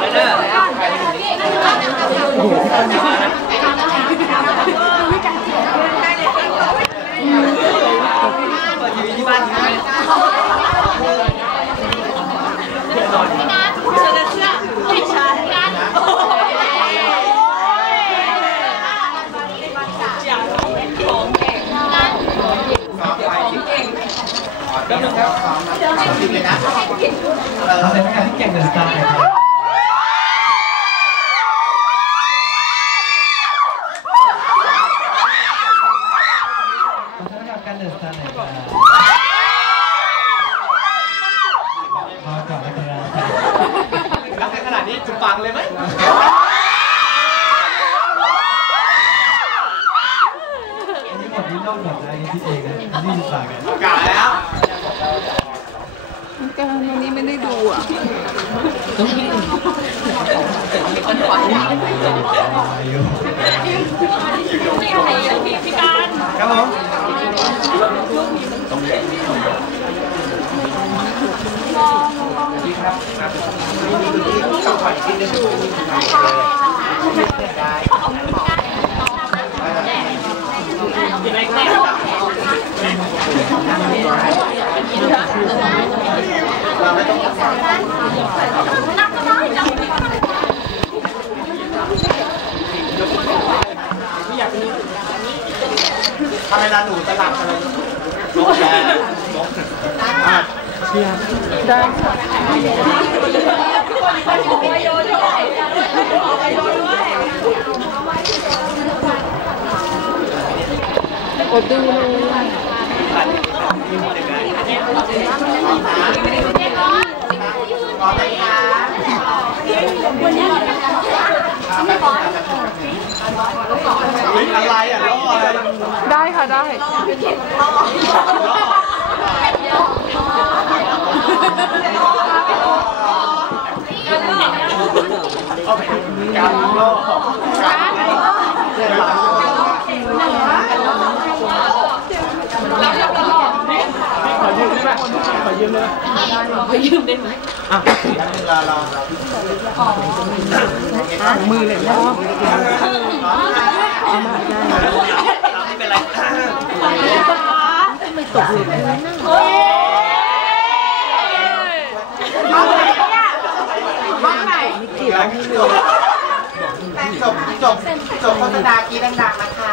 เปิดทีวีที่บ้านทีไหมแป๊บนึงครับติดเลยนะเออเป็นงานที่เก่งเดินสไตล์ครั อต้อนรับการเดินสไตล์หน่อยครับมาก่อนนะครับรักกันขนาดนี้จุดปังเลยไหมอันนี้หมดนี้นอกหมดนะอันนี้คิดเองนะอันนี้อยู่ปากกันกาแล้วการวันนี้ไม่ได้ดูอะอายุครับ ทำเวลาหนูตลับอะไรนกแกนกอะเชียร์ได้ ค่ะอดดูเลยเฮ้ยอะไรอะล้ออะไรได้ค่ะได้การล้อการขอยืมได้ไหมขอ ยืมได้ไหมขอยืมได้ไหมอะรอรอรอมือเลยนะไม่เป็นไรจบจบจบโฆษณากีดังๆนะคะ